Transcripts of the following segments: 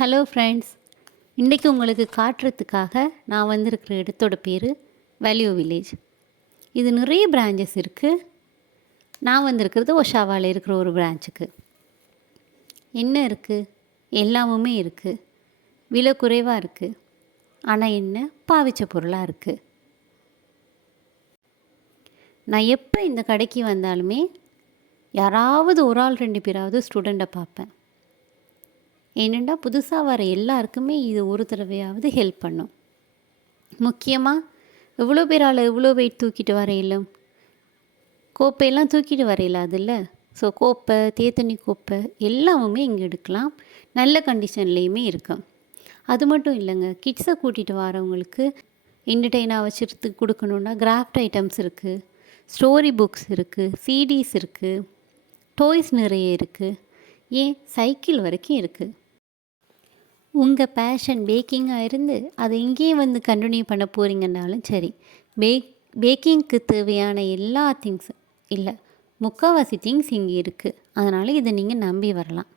Hello friends, இன்றைக்கி உங்களுக்கு காட்டுறதுக்காக நான் வந்திருக்கிற இடத்தோட பேர் வேல்யூ வில்லேஜ். இது நிறைய பிரான்ச்சஸ் இருக்குது. நான் வந்திருக்கிறது ஒஷாவாவில் இருக்கிற ஒரு பிரான்ச்சுக்கு. என்ன இருக்குது? எல்லாமுமே இருக்குது. விலை குறைவாக இருக்குது. ஆனால் என்ன பாவிச்ச பொருளாக இருக்குது. நான் எப்போ இந்த கடைக்கு வந்தாலுமே யாராவது ஒரு ஆள் 2 பேராவது ஸ்டூடெண்ட்டை பார்ப்பேன். ஏனெண்டா புதுசாக வர எல்லாருக்குமே இது ஒரு தடவையாவது ஹெல்ப் பண்ணும். முக்கியமாக எவ்வளோ பேரால் எவ்வளோ வெயிட் தூக்கிட்டு வரையிலும், கோப்பையெல்லாம் தூக்கிட்டு வரையில அதில். ஸோ கோப்பை, தேத்தண்ணி கோப்பை எல்லாமுமே இங்கே எடுக்கலாம். நல்ல கண்டிஷன்லேயுமே இருக்கும். அது மட்டும் இல்லைங்க, கிட்ஸை கூட்டிகிட்டு வரவங்களுக்கு என்டர்டெயினாக வச்சுட்டு கொடுக்கணுன்னா கிராஃப்ட் ஐட்டம்ஸ் இருக்குது, ஸ்டோரி புக்ஸ் இருக்குது, சிடிஸ் இருக்குது, டாய்ஸ் நிறைய இருக்குது, ஏன் சைக்கிள் வரைக்கும் இருக்குது. உங்கள் பேஷன் பேக்கிங்காக இருந்து அதை இங்கேயே வந்து கண்டினியூ பண்ண போகிறீங்கன்னாலும் சரி, பேக்கிங்க்கு தேவையான எல்லா திங்ஸ் இல்லை, முக்கால்வாசி திங்ஸ் இங்கே இருக்குது. அதனால் இதை நீங்கள் நம்பி வரலாம்.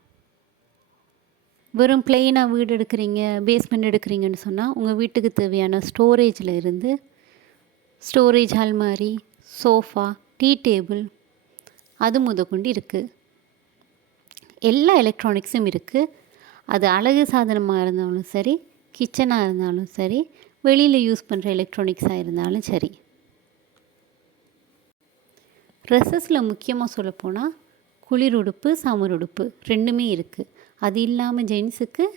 வெறும் பிளெயினாக வீடு எடுக்கிறீங்க, பேஸ்மெண்ட் எடுக்கிறீங்கன்னு சொன்னால் உங்கள் வீட்டுக்கு தேவையான ஸ்டோரேஜில் இருந்து storage almirah, sofa, tea table அது முதற்கொண்டு இருக்குது. எல்லா எலக்ட்ரானிக்ஸும் இருக்குது. அது அழகு சாதனமாக இருந்தாலும் சரி, கிச்சனாக இருந்தாலும் சரி, வெளியில் யூஸ் பண்ணுற எலக்ட்ரானிக்ஸாக இருந்தாலும் சரி. ட்ரெஸ்ஸஸில் முக்கியமாக சொல்லப்போனால் குளிர் உடுப்பு, சம்மர் உடுப்பு ரெண்டுமே இருக்குது. அது இல்லாமல் ஜென்ஸுக்கு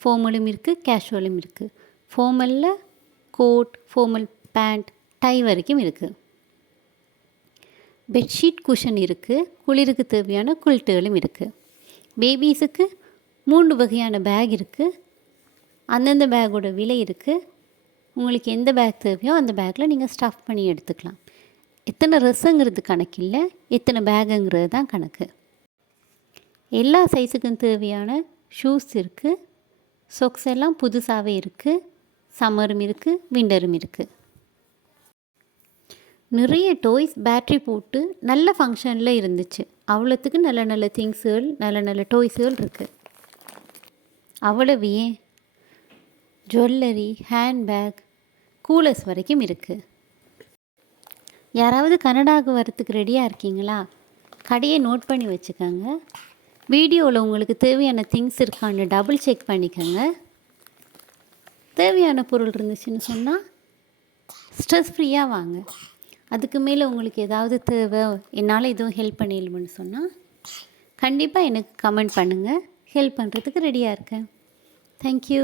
ஃபார்மலும் இருக்குது, கேஷுவலும் இருக்குது. ஃபார்மலில் கோட், ஃபார்மல் பேண்ட், டை வரைக்கும் இருக்குது. பெட்ஷீட் குஷன் இருக்குது. குளிருக்கு தேவையான குல்ட்டுகளும் இருக்குது. பேபிஸுக்கு 3 வகையான பேக் இருக்குது. அந்தந்த பேக்கோட விலை இருக்குது. உங்களுக்கு எந்த பேக் தேவையோ அந்த பேக்கில் நீங்கள் ஸ்டஃப் பண்ணி எடுத்துக்கலாம். எத்தனை ட்ரெஸ்ஸுங்கிறது கணக்கில்லை, எத்தனை பேகுங்கிறது தான் கணக்கு. எல்லா சைஸுக்கும் தேவையான ஷூஸ் இருக்குது. சொக்ஸ் எல்லாம் புதுசாகவே இருக்குது. சம்மரும் இருக்குது, விண்டரும் இருக்குது. நிறைய டாய்ஸ் பேட்ரி போட்டு நல்ல ஃபங்க்ஷனில் இருந்துச்சு. அவ்வளோத்துக்கு நல்ல நல்ல திங்ஸுகள், நல்ல நல்ல டாய்ஸுகள் இருக்குது. அவ்வளவு ஏன், ஜுவல்லரி, ஹேண்ட்பேக், கூலர்ஸ் வரைக்கும் இருக்குது. யாராவது கனடாவுக்கு வரத்துக்கு ரெடியாக இருக்கீங்களா? கடையை நோட் பண்ணி வச்சுக்கோங்க. வீடியோவில் உங்களுக்கு தேவையான திங்ஸ் இருக்கான்னு டபுள் செக் பண்ணிக்கோங்க. தேவையான பொருள் இருந்துச்சுன்னு சொன்னால் ஸ்ட்ரெஸ் ஃப்ரீயாக வாங்க. அதுக்கு மேலே உங்களுக்கு ஏதாவது தேவை, என்னால் எதுவும் ஹெல்ப் பண்ணிடணும்னு சொன்னால் கண்டிப்பாக எனக்கு கமெண்ட் பண்ணுங்கள். ஹெல்ப் பண்ணுறதுக்கு ரெடியாக இருக்கேன். தேங்க்யூ.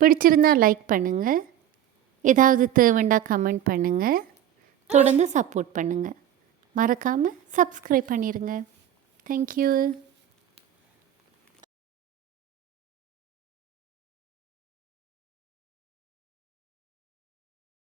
பிடிச்சிருந்தால் லைக் பண்ணுங்கள். ஏதாவது தேவைண்டா கமெண்ட் பண்ணுங்கள். தொடர்ந்து சப்போர்ட் பண்ணுங்கள். மறக்காமல் சப்ஸ்கிரைப் பண்ணிடுங்க. தேங்க்யூ.